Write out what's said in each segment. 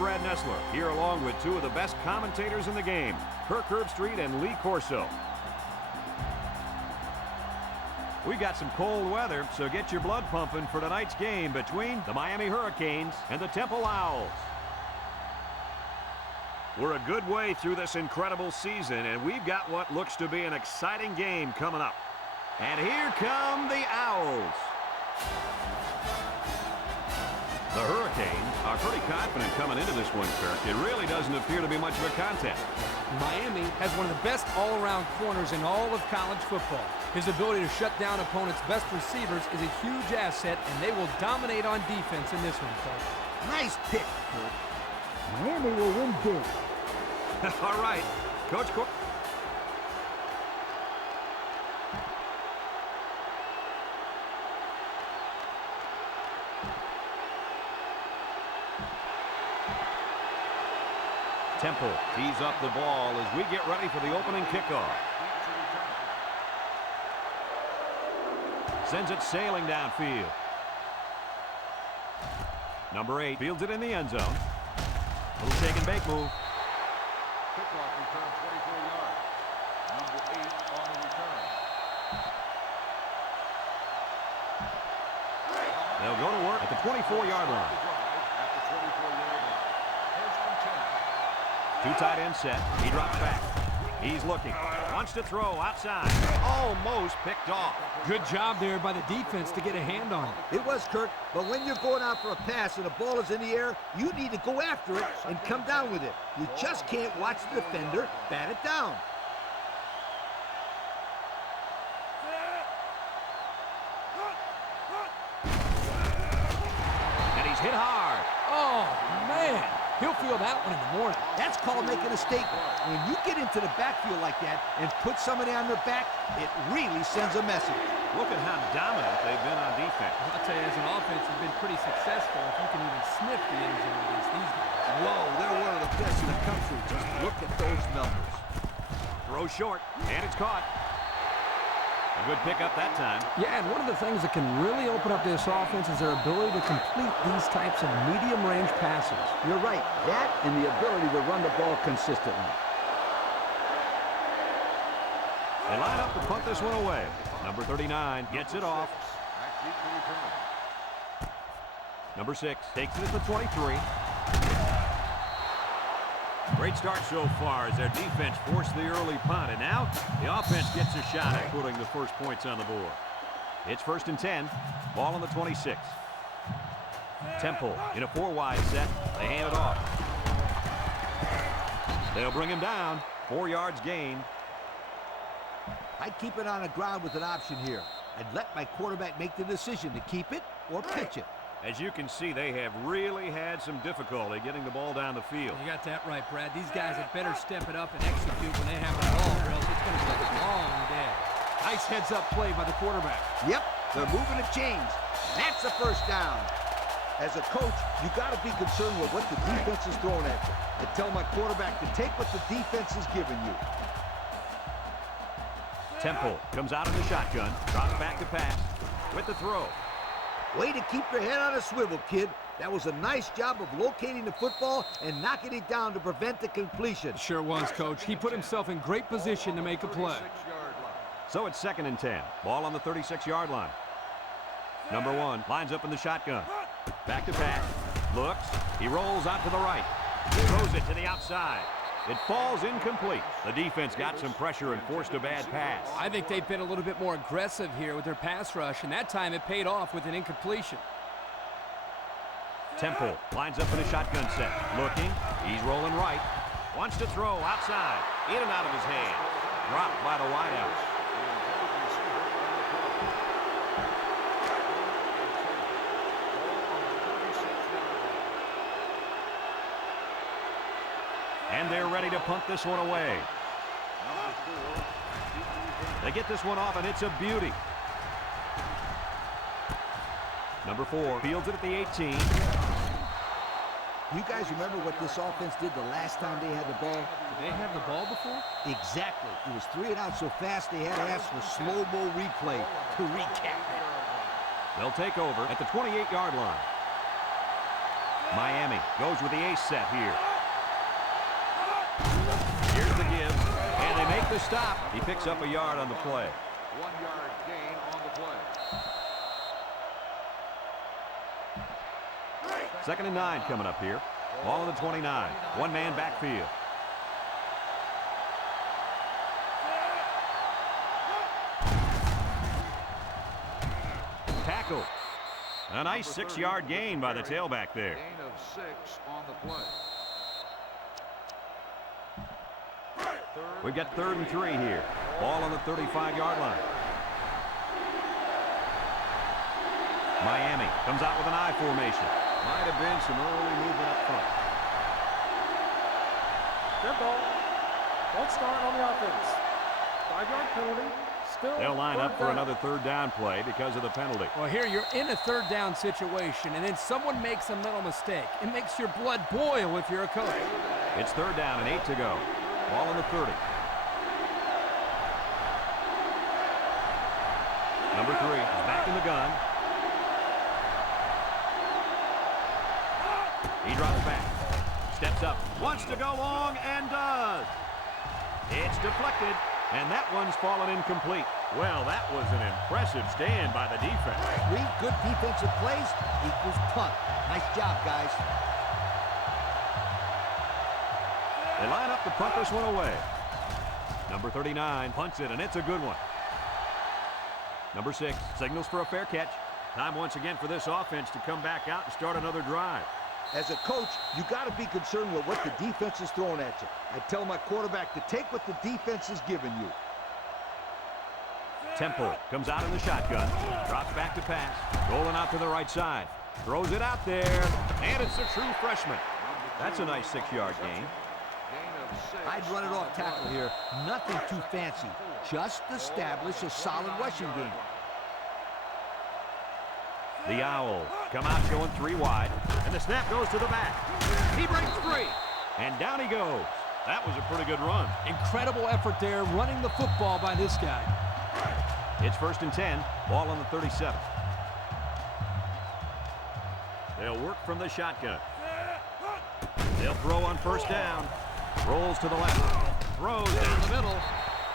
Brad Nessler, here along with two of the best commentators in the game, Kirk Herbstreit and Lee Corso. We got some cold weather, so get your blood pumping for tonight's game between the Miami Hurricanes and the Temple Owls. We're a good way through this incredible season, and we've got what looks to be an exciting game coming up. And here come the Owls. The Hurricanes are pretty confident coming into this one, Kirk. It really doesn't appear to be much of a contest. Miami has one of the best all-around corners in all of college football. His ability to shut down opponents' best receivers is a huge asset, and they will dominate on defense in this one, Coach. Nice pick, Coach. Miami will win big. All right, Coach. Temple tees up the ball as we get ready for the opening kickoff. Sends it sailing downfield. Number 8 fields it in the end zone. Little take and bake move. Kickoff return 24 yards. Number 8 on the return. They'll go to work at the 24-yard line. At the 24-yard line. Two tight end set. He drops back. He's looking. Wants to throw outside. Almost picked off. Good job there by the defense to get a hand on it. It was, Kirk, but when you're going out for a pass and the ball is in the air, you need to go after it and come down with it. You just can't watch the defender bat it down. And he's hit hard. Oh, man. He'll feel that one in the morning. That's called making a statement. When you get into the backfield like that and put somebody on their back, it really sends a message. Look at how dominant they've been on defense. I'll tell you, as an offense, you've been pretty successful if you can even sniff the end zone against these guys. Whoa, they're one of the best in the country. Just look at those numbers. Throw short, and it's caught. A good pickup that time. Yeah, and one of the things that can really open up this offense is their ability to complete these types of medium-range passes. You're right. That and the ability to run the ball consistently. They line up to punt this one away. Number 39 gets it off. Number 6 takes it at the 23. Great start so far as their defense forced the early punt, and now the offense gets a shot at putting the first points on the board. It's 1st and 10. Ball on the 26. Temple in a 4-wide set. They hand it off. They'll bring him down. 4 yards gain. I'd keep it on the ground with an option here. I'd let my quarterback make the decision to keep it or pitch it. As you can see, they have really had some difficulty getting the ball down the field. You got that right, Brad. These guys had better step it up and execute when they have the ball, or else it's going to be a long day. Nice heads-up play by the quarterback. Yep, they're moving the chains. That's a first down. As a coach, you got to be concerned with what the defense is throwing at you. I tell my quarterback to take what the defense is giving you. Temple comes out in the shotgun, drops back to pass with the throw. Way to keep your head on a swivel, kid. That was a nice job of locating the football and knocking it down to prevent the completion. Sure was, Coach. He put himself in great position to make a play. So it's 2nd and 10. Ball on the 36-yard line. Number 1 lines up in the shotgun. Back to pass. Looks. He rolls out to the right. He throws it to the outside. It falls incomplete. The defense got some pressure and forced a bad pass. I think they've been a little bit more aggressive here with their pass rush, and that time it paid off with an incompletion. Temple lines up in a shotgun set. Looking. He's rolling right. Wants to throw outside. In and out of his hand. Dropped by the wideout. And they're ready to punt this one away. They get this one off, and it's a beauty. Number 4 fields it at the 18. You guys remember what this offense did the last time they had the ball? Did they have the ball before? Exactly. It was 3 and out so fast they had to ask for slow-mo replay to recap it. They'll take over at the 28-yard line. Miami goes with the ace set here. Here's the give, and they make the stop. He picks up a yard on the play. 1 yard gain on the play. 2nd and 9 coming up here. Ball on the 29. One man backfield. Tackle. A nice 6-yard gain by the tailback there. Gain of 6 on the play. We've got 3rd and 3 here. Ball on the 35-yard line. Miami comes out with an I formation. Might have been some early movement up front. Good ball. Don't start on the offense. 5-yard penalty. Still They'll line up for down. another 3rd down play because of the penalty. Well, here you're in a 3rd down situation, and then someone makes a mental mistake. It makes your blood boil if you're a coach. It's 3rd down and 8 to go. Ball on the 30. Number 3 is back in the gun. He drops back. Steps up. Wants to go long and does. It's deflected. And that one's fallen incomplete. Well, that was an impressive stand by the defense. 3 good defensive plays equals punt. Nice job, guys. They line up to punt this one away. Number 39 punts it, and it's a good one. Number 6 signals for a fair catch. Time once again for this offense to come back out and start another drive. As a coach, you got to be concerned with what the defense is throwing at you. I tell my quarterback to take what the defense is giving you. Temple comes out in the shotgun, drops back to pass, rolling out to the right side, throws it out there, and it's a true freshman. That's a nice 6-yard gain. Gain of 6. I'd run it off tackle here. Nothing too fancy. Just establish a solid rushing game. The Owls come out showing 3 wide, and the snap goes to the back. He breaks free, and down he goes. That was a pretty good run. Incredible effort there running the football by this guy. It's 1st and 10, ball on the 37. They'll work from the shotgun. They'll throw on 1st down. Rolls to the left. Throws down the middle.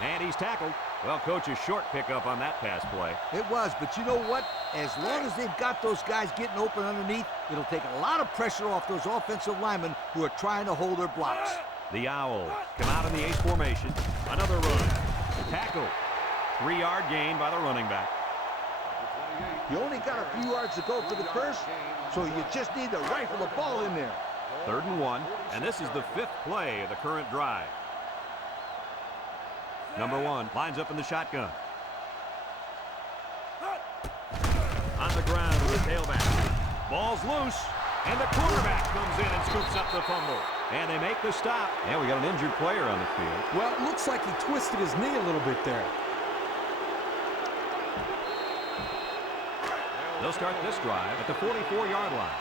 And he's tackled. Well, coach, a short pickup on that pass play. It was, but you know what? As long as they've got those guys getting open underneath, it'll take a lot of pressure off those offensive linemen who are trying to hold their blocks. The Owls come out in the ace formation. Another run. Tackle. 3-yard gain by the running back. You only got a few yards to go for the first, so you just need to rifle the ball in there. 3rd and 1, and this is the 5th play of the current drive. Number 1 lines up in the shotgun. On the ground with the tailback. Ball's loose, and the quarterback comes in and scoops up the fumble. And they make the stop. And we got an injured player on the field. Well, it looks like he twisted his knee a little bit there. They'll start this drive at the 44-yard line.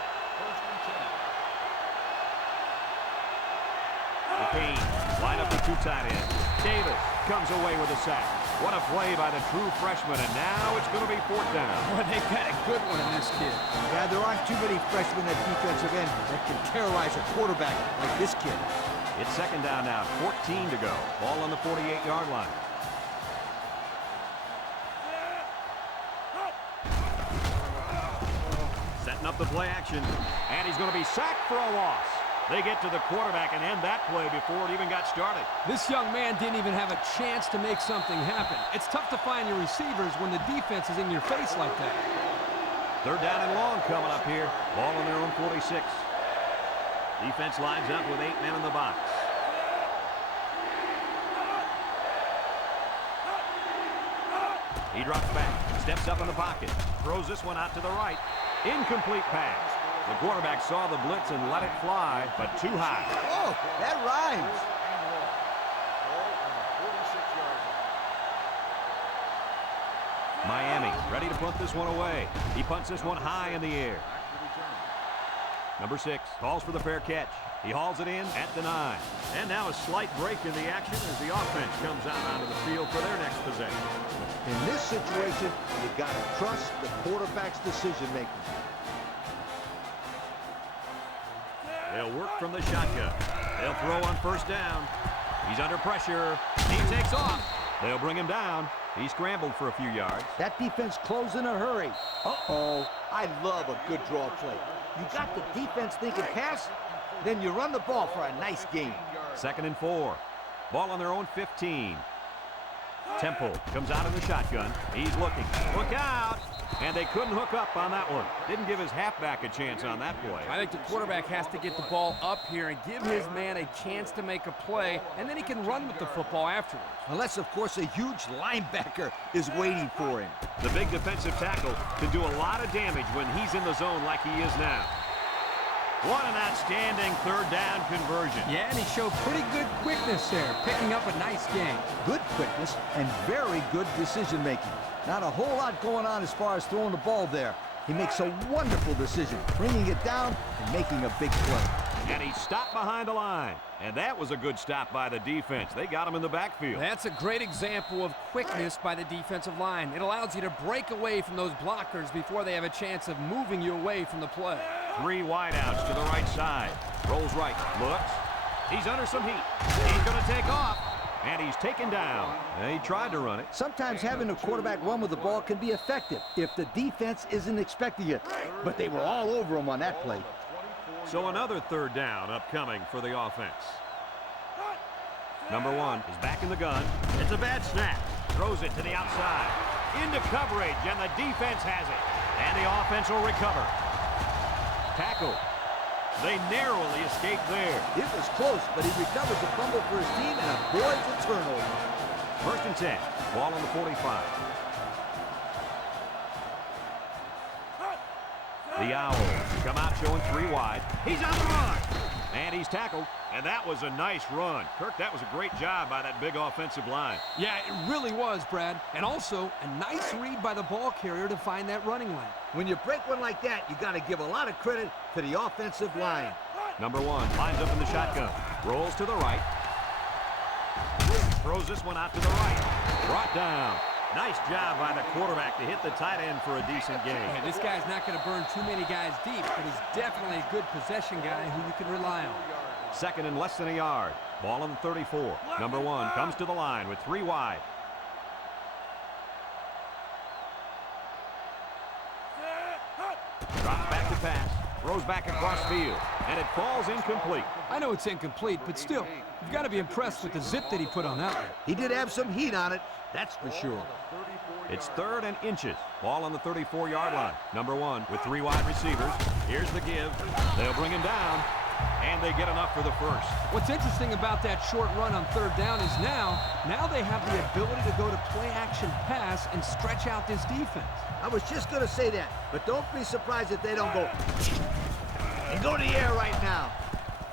The Canes line up with 2 tight ends. Davis comes away with a sack. What a play by the true freshman, and now it's going to be 4th down. Boy, they got a good one in this kid. Yeah, there aren't too many freshmen at defensive end that can terrorize a quarterback like this kid. It's 2nd down now, 14 to go. Ball on the 48-yard line. Setting up the play action, and he's going to be sacked for a loss. They get to the quarterback and end that play before it even got started. This young man didn't even have a chance to make something happen. It's tough to find your receivers when the defense is in your face like that. 3rd down and long coming up here. Ball on their own 46. Defense lines up with 8 men in the box. He drops back, steps up in the pocket, throws this one out to the right. Incomplete pass. The quarterback saw the blitz and let it fly, but too high. Oh, that rhymes. Miami ready to punt this one away. He punts this one high in the air. Number 6 calls for the fair catch. He hauls it in at the 9. And now a slight break in the action as the offense comes out onto the field for their next possession. In this situation, you got to trust the quarterback's decision-making. They'll work from the shotgun. They'll throw on first down. He's under pressure. He takes off. They'll bring him down. He scrambled for a few yards. That defense closed in a hurry. Uh-oh. I love a good draw play. You got the defense thinking pass, then you run the ball for a nice gain. 2nd and 4. Ball on their own 15. Temple comes out in the shotgun. He's looking. Look out! And they couldn't hook up on that one. Didn't give his halfback a chance on that play. I think the quarterback has to get the ball up here and give his man a chance to make a play, and then he can run with the football afterwards. Unless, of course, a huge linebacker is waiting for him. The big defensive tackle can do a lot of damage when he's in the zone like he is now. What an outstanding 3rd down conversion. Yeah, and he showed pretty good quickness there, picking up a nice gain. Good quickness and very good decision-making. Not a whole lot going on as far as throwing the ball there. He makes a wonderful decision, bringing it down and making a big play. And he stopped behind the line. And that was a good stop by the defense. They got him in the backfield. That's a great example of quickness by the defensive line. It allows you to break away from those blockers before they have a chance of moving you away from the play. 3 wideouts to the right side. Rolls right. Looks. He's under some heat. He's going to take off. And he's taken down. And he tried to run it. Sometimes having a quarterback run with the ball can be effective if the defense isn't expecting it. But they were all over him on that play. So another 3rd down upcoming for the offense. Number 1 is back in the gun. It's a bad snap. Throws it to the outside. Into coverage, and the defense has it. And the offense will recover. Tackle. They narrowly escaped there. It was close, but he recovers the fumble for his team and avoids a turnover. 1st and 10. Ball on the 45. The Owls come out showing 3 wide. He's on the run. And he's tackled. And that was a nice run. Kirk, that was a great job by that big offensive line. Yeah, it really was, Brad. And also, a nice read by the ball carrier to find that running lane. When you break one like that, you got to give a lot of credit to the offensive line. Number 1 lines up in the shotgun. Rolls to the right. Throws this one out to the right. Brought down. Nice job by the quarterback to hit the tight end for a decent gain. Yeah, this guy's not going to burn too many guys deep, but he's definitely a good possession guy who you can rely on. 2nd and less than a yard. Ball on the 34. Number 1 comes to the line with 3 wide. Drops back to pass. Throws back across field. And it falls incomplete. I know it's incomplete, but still, you've got to be impressed with the zip that he put on that one. He did have some heat on it, that's for sure. It's 3rd and inches. Ball on the 34-yard line. Number 1 with 3 wide receivers. Here's the give. They'll bring him down. And they get enough for the first. What's interesting about that short run on 3rd down is now they have the ability to go to play-action pass and stretch out this defense. I was just going to say that, but don't be surprised if they don't go and go to the air right now.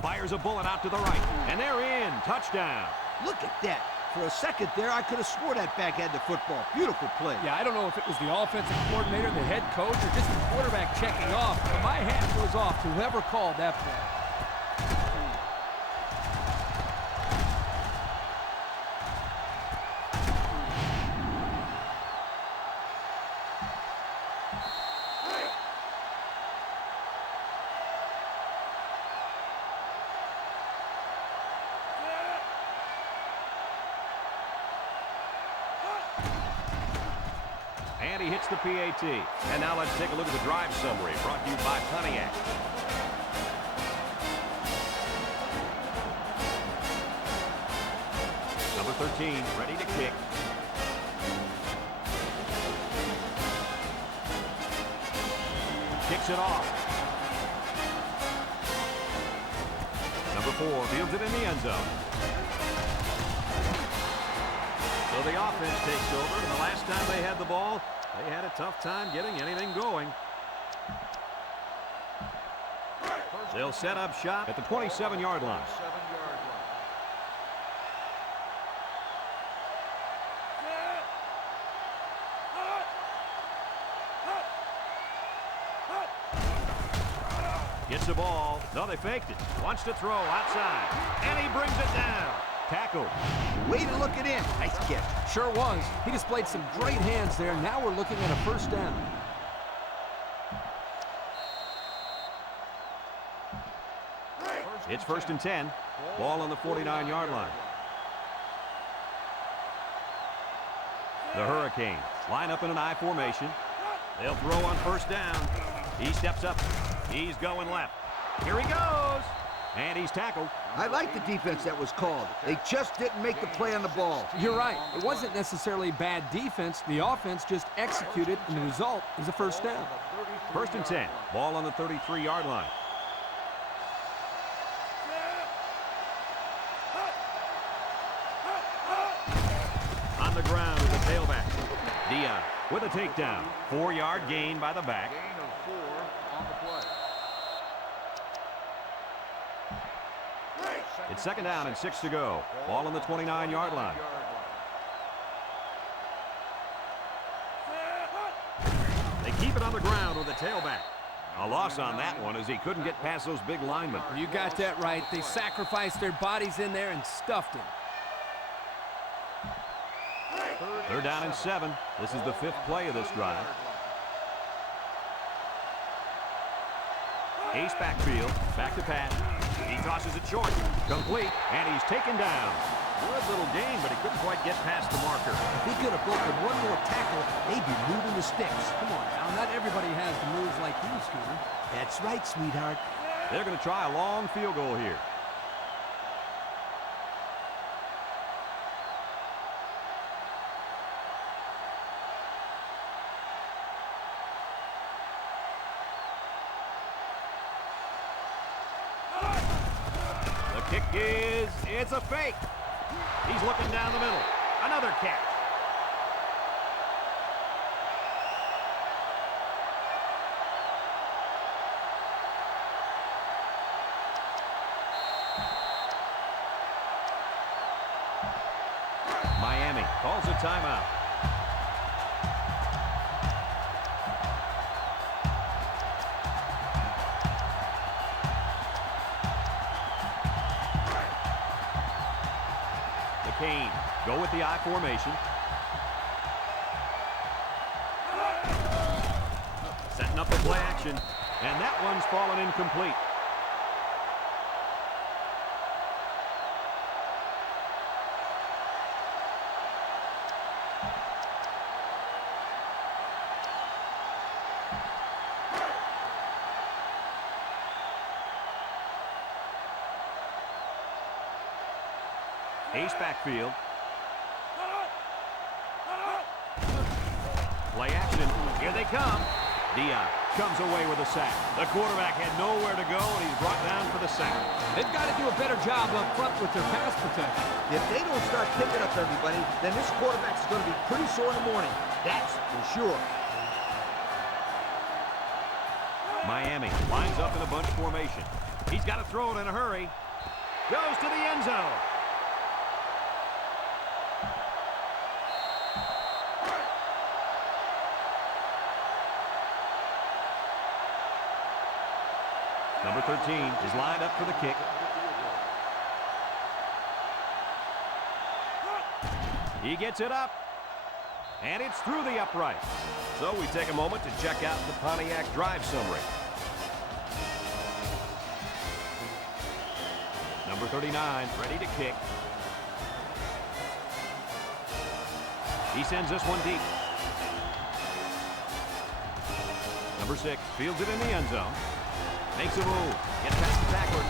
Fires a bullet out to the right, and they're in. Touchdown. Look at that. For a second there, I could have swore that back had the football. Beautiful play. Yeah, I don't know if it was the offensive coordinator, the head coach, or just the quarterback checking off, but my hat goes off to whoever called that play. And he hits the PAT. And now let's take a look at the drive summary brought to you by Pontiac. Number 13, ready to kick. Kicks it off. Number 4 fields it in the end zone. So the offense takes over, and the last time they had the ball, they had a tough time getting anything going. They'll set up shop at the 27-yard line. Gets the ball. No, they faked it. Wants to throw outside. And he brings it down. Tackle. Way to look it in. Nice catch. Sure was. He displayed some great hands there. Now we're looking at a first down. It's 1st and 10. Ball on the 49-yard line. The Hurricanes line up in an I formation. They'll throw on 1st down. He steps up. He's going left. Here he goes. And he's tackled. I like the defense that was called. They just didn't make the play on the ball. You're right. It wasn't necessarily bad defense. The offense just executed, and the result is a 1st down. 1st and 10. Ball on the 33-yard line. On the ground with the tailback. Dion with a takedown. 4-yard gain by the back. Gain of 4 on the play. It's 2nd down and 6 to go. Ball on the 29-yard line. They keep it on the ground with the tailback. A loss on that one as he couldn't get past those big linemen. You got that right. They sacrificed their bodies in there and stuffed him. 3rd down and 7. This is the 5th play of this drive. Ace backfield, back to pass. He tosses it short, complete, and he's taken down. Good little game, but he couldn't quite get past the marker. If he could have broken one more tackle, they'd be moving the sticks. Come on now, not everybody has the moves like you, Scooter. That's right, sweetheart. They're going to try a long field goal here. Kick is, it's a fake. He's looking down the middle. Another catch. Miami calls a timeout. Kane go with the I formation. Setting up the play action, and that one's fallen incomplete. Ace backfield. Play action. Here they come. Dion comes away with a sack. The quarterback had nowhere to go, and he's brought down for the sack. They've got to do a better job up front with their pass protection. If they don't start picking up everybody, then this quarterback's going to be pretty sore in the morning. That's for sure. Miami lines up in a bunch formation. He's got to throw it in a hurry. Goes to the end zone. Number 13 is lined up for the kick. He gets it up, and it's through the upright. So we take a moment to check out the Pontiac drive summary. Number 39 ready to kick. He sends this one deep. Number 6 fields it in the end zone. Makes a move. Gets past the tackler.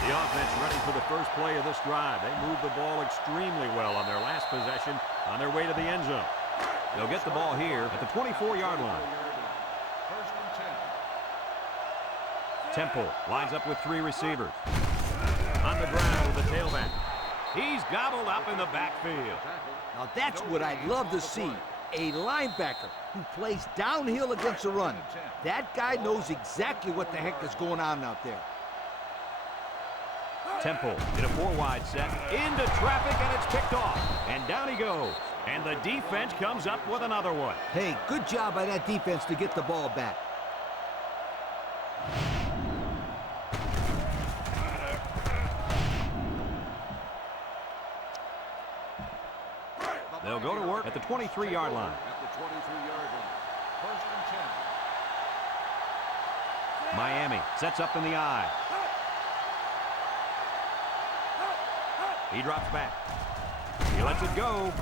The offense ready for the first play of this drive. They moved the ball extremely well on their last possession on their way to the end zone. They'll get the ball here at the 24-yard line. 1st and 10. Temple lines up with 3 receivers. On the ground with the tailback. He's gobbled up in the backfield. Now that's what I'd love to see. A linebacker who plays downhill against the run. That guy knows exactly what the heck is going on out there. Temple in a 4-wide set. Into traffic, and it's picked off. And down he goes. And the defense comes up with another one. Hey, good job by that defense to get the ball back. They'll go to work at the 23-yard line. At the 23-yard line. 1st and 10. Miami sets up in the I. He drops back. He lets it go,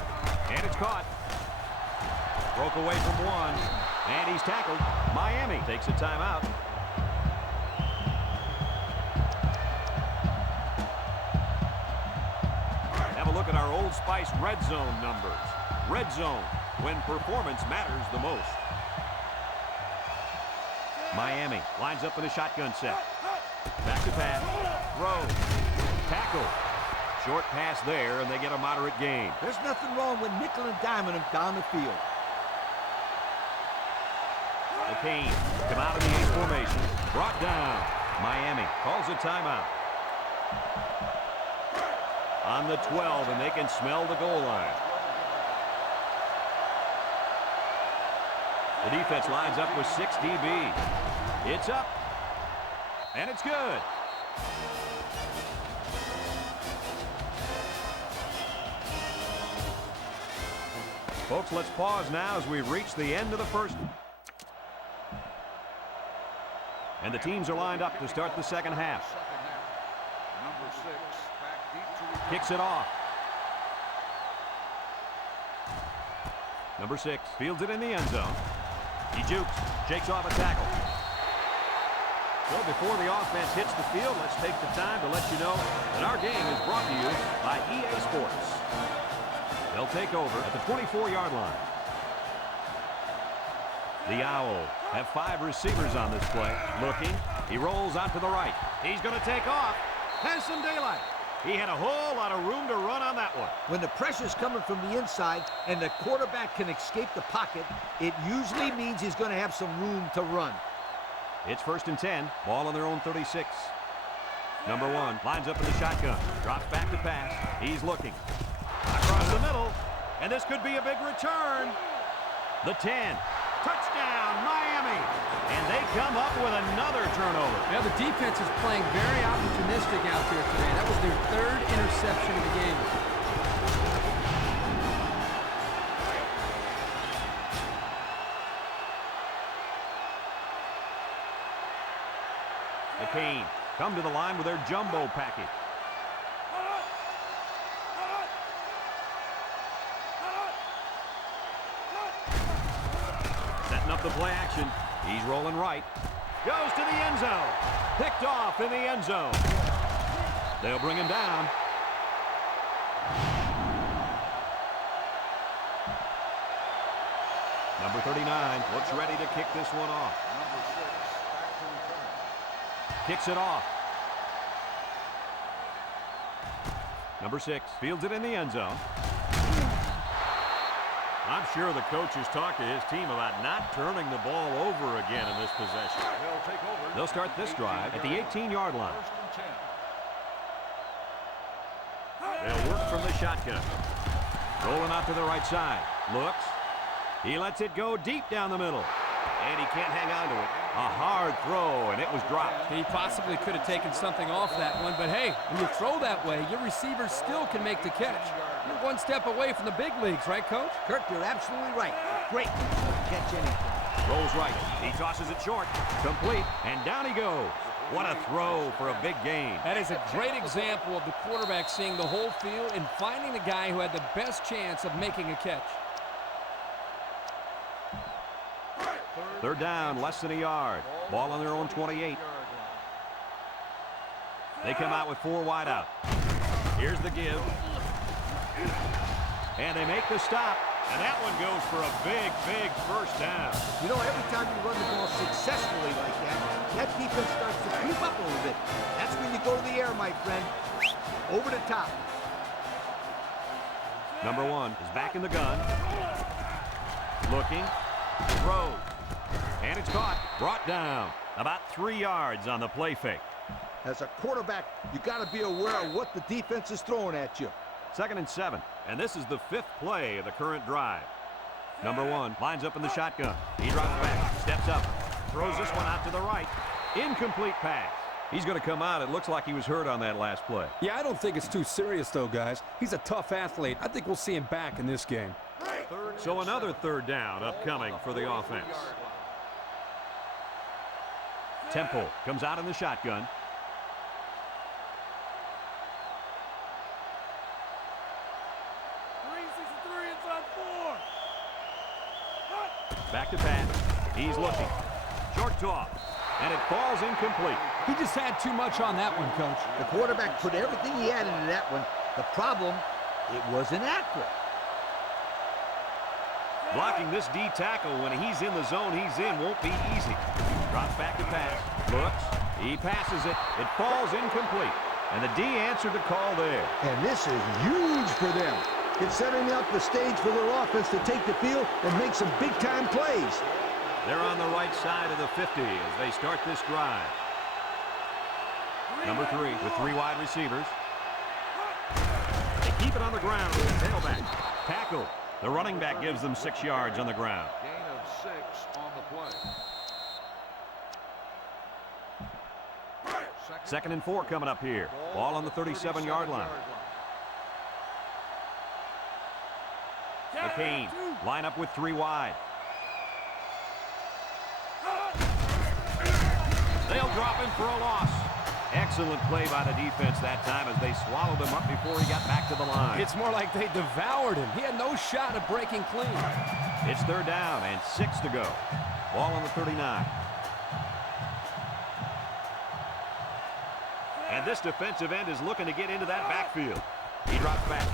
and it's caught. Broke away from one, and he's tackled. Miami takes a timeout. Have a look at our Old Spice red zone numbers. Red zone, when performance matters the most. Miami lines up in a shotgun set. Back to pass. Throw. Tackle. Short pass there, and they get a moderate gain. There's nothing wrong with nickel and diming him down the field. The Canes come out in the 8 formation. Brought down. Miami calls a timeout. On the 12, and they can smell the goal line. The defense lines up with 6 DB. It's up, and it's good. Folks, let's pause now as we've reached the end of the first. And the teams are lined up to start the second half. Number 6, back deep to return. Kicks it off. Number 6 fields it in the end zone. He jukes, shakes off a tackle. So before the offense hits the field, let's take the time to let you know that our game is brought to you by EA Sports. They'll take over at the 24-yard line. The Owls have 5 receivers on this play. Looking, he rolls out to the right. He's going to take off. Has some daylight. He had a whole lot of room to run on that one. When the pressure's coming from the inside and the quarterback can escape the pocket, it usually means he's going to have some room to run. It's 1st and 10. Ball on their own 36. Number 1 lines up in the shotgun. Drops back to pass. He's looking. Across the middle. And this could be a big return. The 10. Touchdown, Miami. And they come up with another turnover. Well, the defense is playing very opportunistic out there today. That was their 3rd interception of the game. The Canes come to the line with their jumbo package. Setting up the play action. He's rolling right. Goes to the end zone. Picked off in the end zone. They'll bring him down. Number 39 looks ready to kick this one off. Number 6, back to return. Kicks it off. Number 6 fields it in the end zone. I'm sure the coach has talked to his team about not turning the ball over again in this possession. They'll take over. They'll start this drive at the 18-yard line. 1st and 10. They'll work from the shotgun. Rolling out to the right side. Looks. He lets it go deep down the middle. And he can't hang on to it. A hard throw, and it was dropped. He possibly could have taken something off that one, but hey, when you throw that way, your receivers still can make the catch. You're one step away from the big leagues, right, Coach? Kirk, you're absolutely right. Great. Catch anything. Rolls right. He tosses it short. Complete. And down he goes. What a throw for a big gain. That is a great example of the quarterback seeing the whole field and finding the guy who had the best chance of making a catch. 3rd down, less than a yard. Ball on their own 28. They come out with 4 wide out. Here's the give. And they make the stop. And that one goes for a big, big 1st down. You know, every time you run the ball successfully like that defense starts to creep up a little bit. That's when you go to the air, my friend. Over the top. Number 1 is back in the gun. Looking. Throws. And it's caught. Brought down. About 3 yards on the play fake. As a quarterback, you got to be aware of what the defense is throwing at you. 2nd and 7. And this is the 5th play of the current drive. Number 1 lines up in the shotgun. He drops back. Steps up. Throws this one out to the right. Incomplete pass. He's going to come out. It looks like he was hurt on that last play. Yeah, I don't think it's too serious, though, guys. He's a tough athlete. I think we'll see him back in this game. So another 3rd down upcoming for the offense. Temple comes out in the shotgun. Back to pass. He's looking. Short toss. And it falls incomplete. He just had too much on that one, Coach. The quarterback put everything he had into that one. The problem, it wasn't accurate. Blocking this D tackle when he's in the zone he's in won't be easy. Drops back to pass. Looks. He passes it. It falls incomplete. And the D answered the call there. And this is huge for them. It's setting up the stage for their offense to take the field and make some big-time plays. They're on the right side of the 50 as they start this drive. Number 3 with 3 wide receivers. They keep it on the ground with the tailback. Tackle. The running back gives them 6 yards on the ground. Gain of 6 on the play. Second and 4 coming up here. Ball on the 37-yard line. McCain line up with 3 wide. They'll drop him for a loss. Excellent play by the defense that time as they swallowed him up before he got back to the line. It's more like they devoured him. He had no shot at breaking clean. It's third down and 6 to go. Ball on the 39. And this defensive end is looking to get into that backfield. He drops back.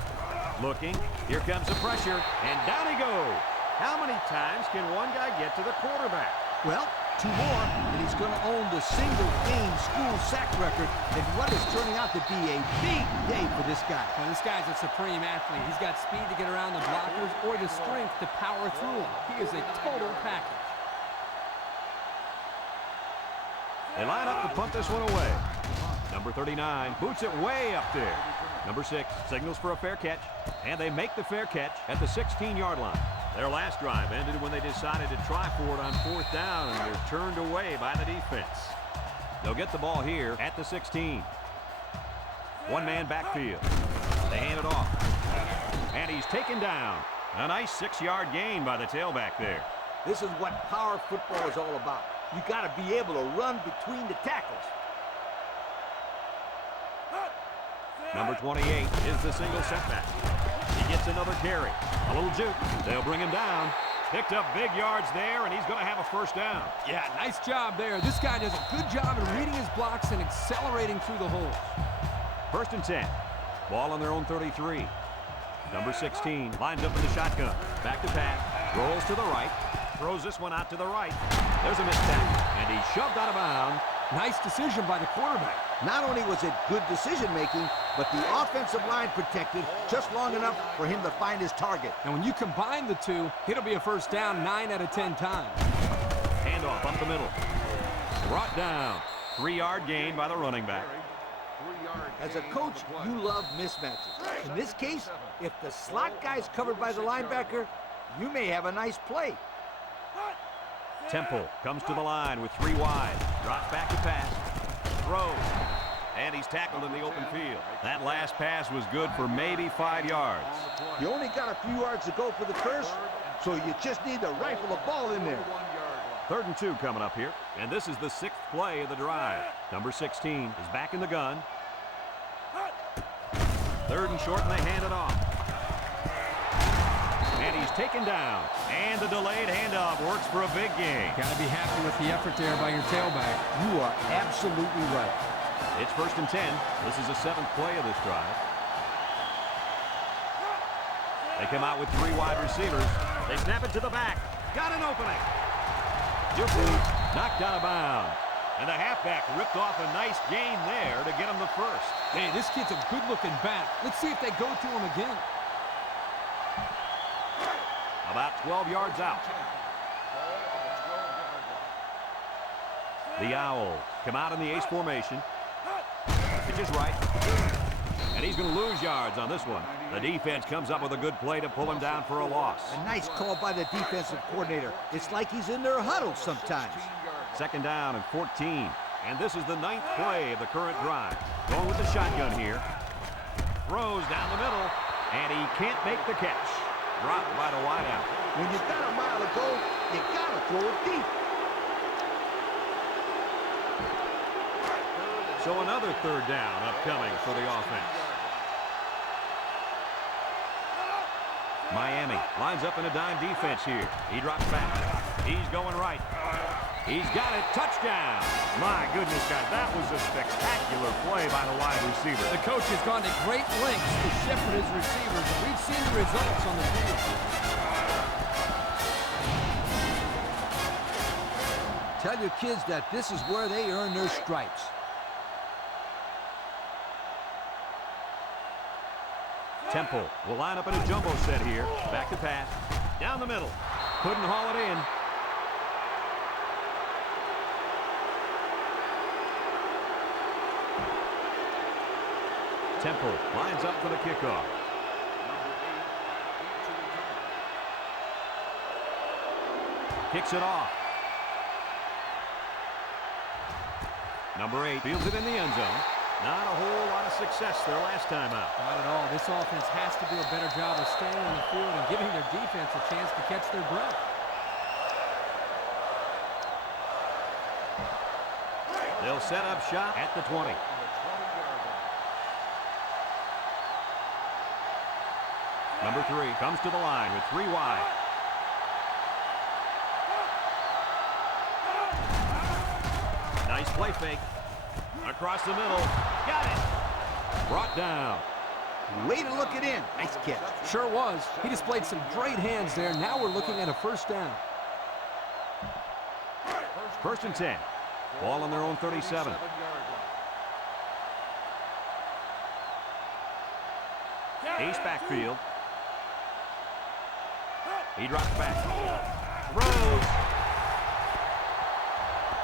Looking. Here comes the pressure. And down he goes. How many times can one guy get to the quarterback? Well, 2 more, and he's going to own the single-game school sack record in what is turning out to be a big day for this guy. Well, this guy's a supreme athlete. He's got speed to get around the blockers or the strength to power through them. He is a total package. They line up to punt this one away. Number 39 boots it way up there. Number 6 signals for a fair catch, and they make the fair catch at the 16-yard line. Their last drive ended when they decided to try for it on 4th down, and they're turned away by the defense. They'll get the ball here at the 16. One-man backfield. They hand it off. And he's taken down. A nice 6-yard gain by the tailback there. This is what power football is all about. You got to be able to run between the tackles. Number 28 is the single setback. He gets another carry. A little juke. They'll bring him down. Picked up big yards there, and he's going to have a first down. Yeah, nice job there. This guy does a good job in reading his blocks and accelerating through the holes. First and 10. Ball on their own 33. Number 16 lines up in the shotgun. Back to pass. Rolls to the right. Throws this one out to the right. There's a missed tackle, and he's shoved out of bounds. Nice decision by the quarterback. Not only was it good decision-making, but the offensive line protected just long enough for him to find his target. And when you combine the two, it'll be a first down 9 out of 10 times. Handoff up the middle. Brought down. 3-yard gain by the running back. As a coach, you love mismatches. In this case, if the slot guy's covered by the linebacker, you may have a nice play. Temple comes to the line with 3 wide. Drops back to pass. Throws. And he's tackled in the open field. That last pass was good for maybe 5 yards. You only got a few yards to go for the first, so you just need to rifle the ball in there. 3rd and 2 coming up here. And this is the 6th play of the drive. Number 16 is back in the gun. 3rd and short, and they hand it off. And he's taken down. And the delayed handoff works for a big gain. Got to be happy with the effort there by your tailback. You are absolutely right. It's 1st and 10. This is the 7th play of this drive. They come out with 3 wide receivers. They snap it to the back. Got an opening. Dupree knocked out of bounds. And the halfback ripped off a nice gain there to get him the first. Hey, this kid's a good-looking back. Let's see if they go to him again. About 12 yards out. The Owls come out in the ace formation. Pitch is right. And he's going to lose yards on this one. The defense comes up with a good play to pull him down for a loss. A nice call by the defensive coordinator. It's like he's in their huddle sometimes. 2nd down and 14. And this is the 9th play of the current drive. Going with the shotgun here. Throws down the middle. And he can't make the catch. Dropped by the wideout. When you got a mile to go, you got to throw it deep. So another 3rd down upcoming for the offense. Miami lines up in a dime defense here. He drops back. He's going right. He's got it. Touchdown. My goodness, guys, that was a spectacular play by the wide receiver. The coach has gone to great lengths to shepherd his receivers, and we've seen the results on the field. Tell your kids that this is where they earn their stripes. Temple will line up in a jumbo set here. Back to pass. Down the middle. Couldn't haul it in. Temple lines up for the kickoff. Kicks it off. Number 8 fields it in the end zone. Not a whole lot of success their last time out. Not at all. This offense has to do a better job of staying on the field and giving their defense a chance to catch their breath. They'll set up shop at the 20. Number 3 comes to the line with 3 wide. Nice play fake. Across the middle. Got it. Brought down. Way to look it in. Nice catch. Sure was. He displayed some great hands there. Now we're looking at a first down. First and 10. Ball on their own 37. Ace backfield. He drops back. Throws.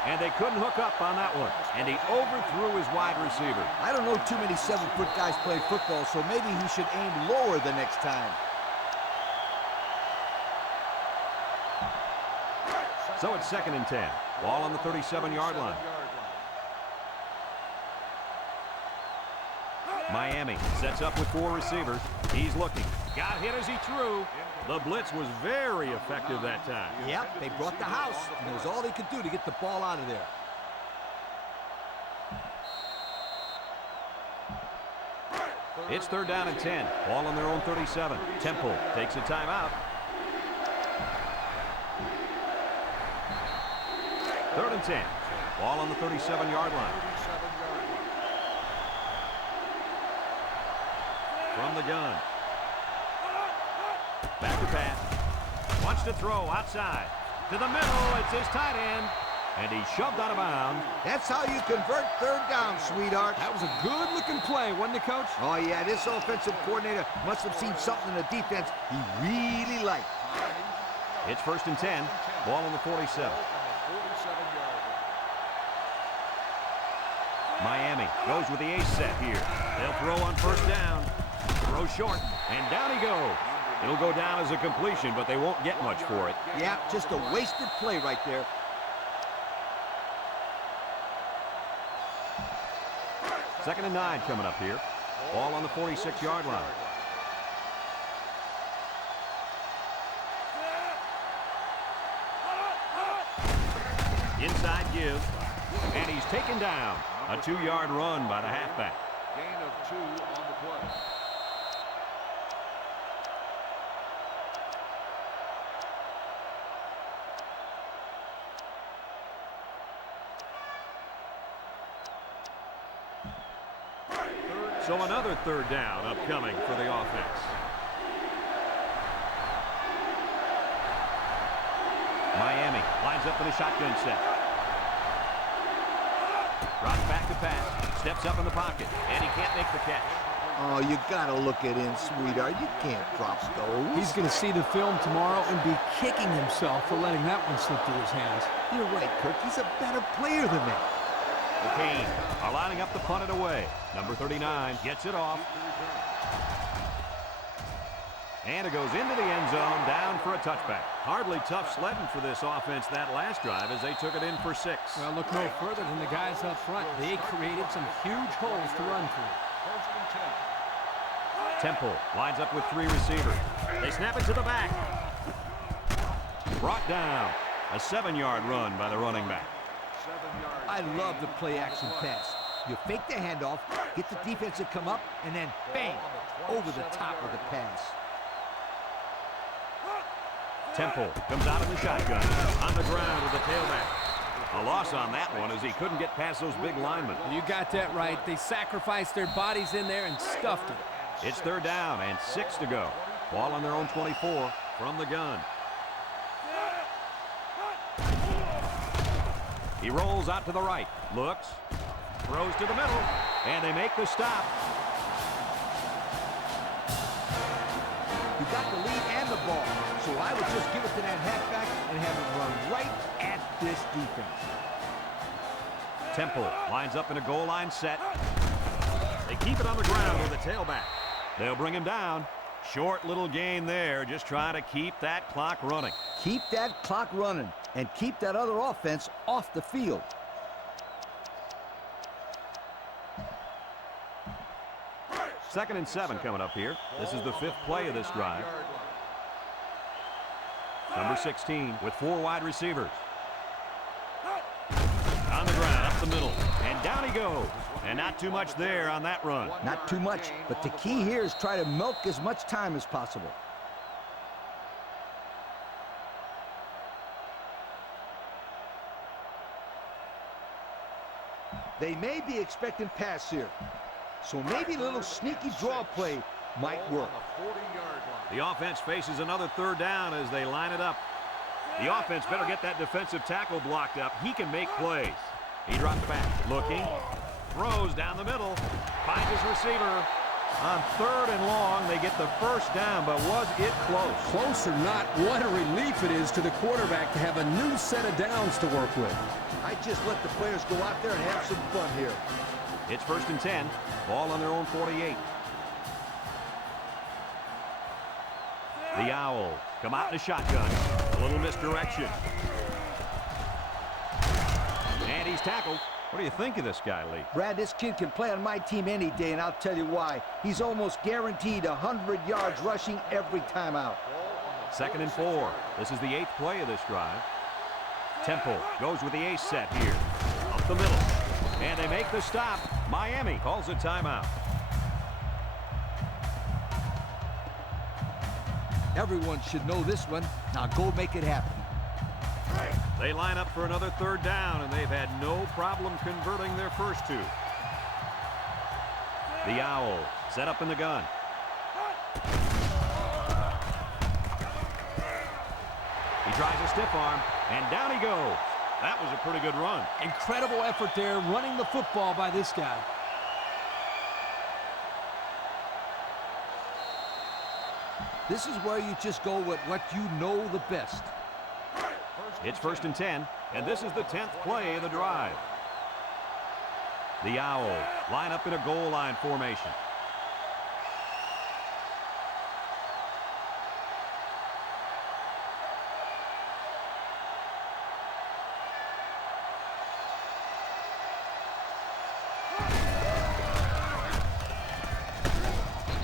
And they couldn't hook up on that one. And he overthrew his wide receiver. I don't know too many 7-foot guys play football, so maybe he should aim lower the next time. So it's second and 10. Ball on the 37-yard line. Miami sets up with 4 receivers. He's looking. Got hit as he threw. The blitz was very effective that time. Yep, they brought the house, and it was all they could do to get the ball out of there. It's third down and 10. Ball on their own 37. Temple takes a timeout. Third and 10. Ball on the 37-yard line. From the gun. Back to pass. Wants to throw outside. To the middle. It's his tight end. And he's shoved out of bounds. That's how you convert third down, sweetheart. That was a good-looking play, wasn't it, Coach? Oh, yeah, this offensive coordinator must have seen something in the defense he really liked. It's first and 10. Ball on the 47. Miami goes with the ace set here. They'll throw on first down. Throw short, and down he goes. It'll go down as a completion, but they won't get much for it. Yeah, just a wasted play right there. Second and 9 coming up here. Ball on the 46-yard line. Inside give, and he's taken down. A 2-yard run by the halfback. Gain of 2 on the play. So another third down upcoming for the offense. Miami lines up for the shotgun set. Drops back to pass. Steps up in the pocket. And he can't make the catch. Oh, you gotta look it in, sweetheart. You can't drop those. He's going to see the film tomorrow and be kicking himself for letting that one slip through his hands. You're right, Kirk. He's a better player than that. The Canes are lining up to punt it away. Number 39 gets it off. And it goes into the end zone, down for a touchback. Hardly tough sledding for this offense that last drive as they took it in for 6. Well, look no further than the guys up front. They created some huge holes to run through. Temple lines up with 3 receivers. They snap it to the back. Brought down. A 7-yard run by the running back. I love the play-action pass. You fake the handoff, get the defense to come up, and then bang, over the top of the pass. Temple comes out in the shotgun. On the ground with the tailback. A loss on that one as he couldn't get past those big linemen. You got that right. They sacrificed their bodies in there and stuffed it. It's third down and 6 to go. Ball on their own 24 from the gun. He rolls out to the right. Looks. Throws to the middle. And they make the stop. You got the lead and the ball, so I would just give it to that halfback and have him run right at this defense. Temple lines up in a goal line set. They keep it on the ground with the tailback. They'll bring him down. Short little gain there, just trying to keep that clock running. Keep that clock running and keep that other offense off the field. Second and 7 coming up here. This is the 5th play of this drive. Number 16 with 4 wide receivers. On the ground, up the middle, and down he goes. And not too much there on that run. Not too much, but the key here is try to milk as much time as possible. They may be expecting pass here, so maybe a little sneaky draw play might work. The offense faces another third down as they line it up. The offense better get that defensive tackle blocked up. He can make plays. He drops back, looking, throws down the middle, finds his receiver. On third and long, they get the first down, but was it close? Close or not, what a relief it is to the quarterback to have a new set of downs to work with. I just let the players go out there and have some fun here. It's first and 10. Ball on their own 48. The Owls come out in a shotgun. A little misdirection. And he's tackled. What do you think of this guy, Lee? Brad, this kid can play on my team any day, and I'll tell you why. He's almost guaranteed 100 yards rushing every time out. Second and 4. This is the 8th play of this drive. Temple goes with the ace set here. Up the middle. And they make the stop. Miami calls a timeout. Everyone should know this one. Now go make it happen. They line up for another third down, and they've had no problem converting their first 2. The Owls set up in the gun. He tries a stiff arm, and down he goes. That was a pretty good run. Incredible effort there running the football by this guy. This is where you just go with what you know the best. It's first and 10, and this is the 10th play of the drive. The Owls line up in a goal line formation.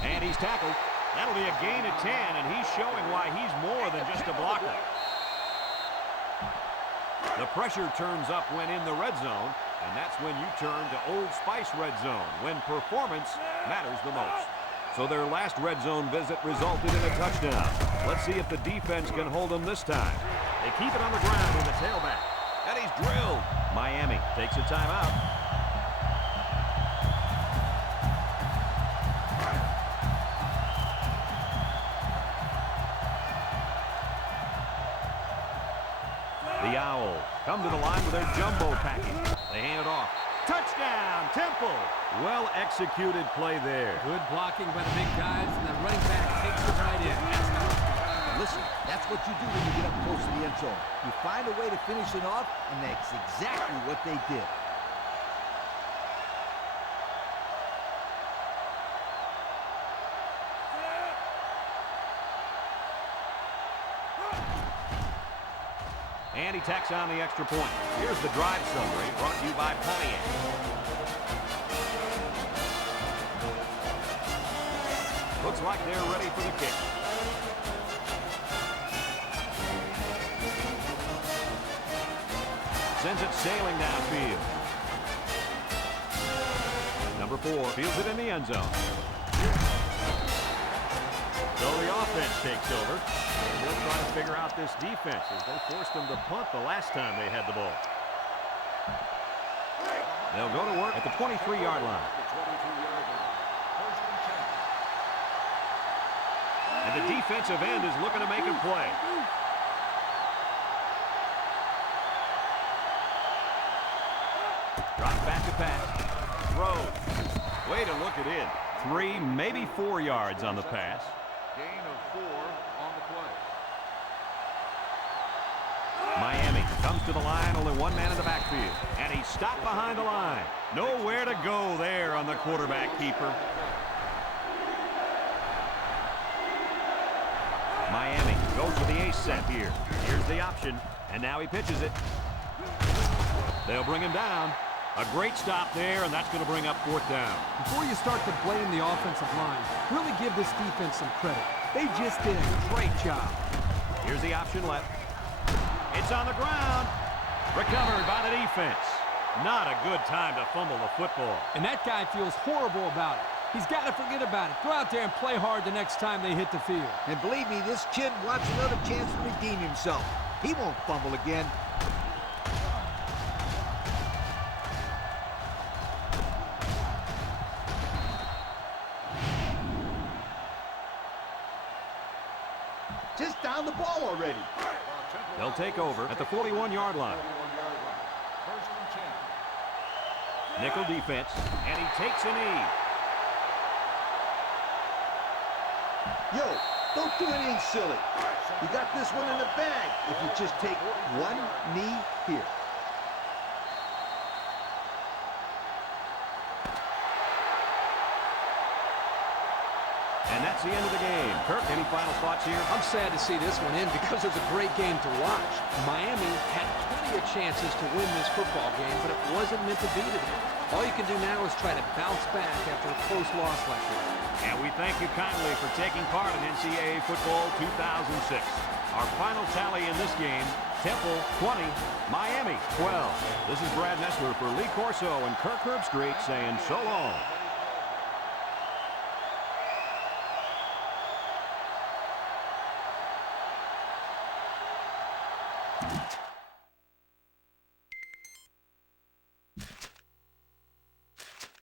And he's tackled. That'll be a gain of 10, and he's showing why he's more than just a blocker. The pressure turns up when in the red zone, and that's when you turn to Old Spice Red Zone, when performance matters the most. So their last red zone visit resulted in a touchdown. Let's see if the defense can hold them this time. They keep it on the ground with the tailback, and he's drilled. Miami takes a timeout. The Owls come to the line with their jumbo package. They hand it off. Touchdown, Temple. Well executed play there. Good blocking by the big guys, and the running back takes it right in. Listen, that's what you do when you get up close to the end zone. You find a way to finish it off, and that's exactly what they did. And he tacks on the extra point. Here's the drive summary brought to you by Pontiac. Looks like they're ready for the kick. Sends it sailing downfield. Number 4 fields it in the end zone. So the offense takes over, and they'll try to figure out this defense as they forced them to punt the last time they had the ball. They'll go to work at the 23-yard line. And the defensive end is looking to make a play. Drop back to pass. Throws. Way to look it in. 3, maybe 4 yards on the pass. Gain of 4 on the play. Miami comes to the line, only one man in the backfield. And he's stopped behind the line. Nowhere to go there on the quarterback keeper. Miami goes for the ace set here. Here's the option, and now he pitches it. They'll bring him down. A great stop there, and that's going to bring up 4th down. Before you start to blame the offensive line, really give this defense some credit. They just did a great job. Here's the option left. It's on the ground. Recovered by the defense. Not a good time to fumble the football. And that guy feels horrible about it. He's got to forget about it. Go out there and play hard the next time they hit the field. And believe me, this kid wants another chance to redeem himself. He won't fumble again. Just down the ball already. They'll take over at the 41-yard line. First and 10. Nickel defense, and he takes a knee. Yo, don't do anything silly. You got this one in the bag if you just take one knee here. And that's the end of the game. Kirk, any final thoughts here? I'm sad to see this one end because it was a great game to watch. Miami had plenty of chances to win this football game, but it wasn't meant to be today. All you can do now is try to bounce back after a close loss like this. And we thank you kindly for taking part in NCAA Football 2006. Our final tally in this game, Temple 20, Miami 12. This is Brad Nessler for Lee Corso and Kirk Herbstreit saying so long.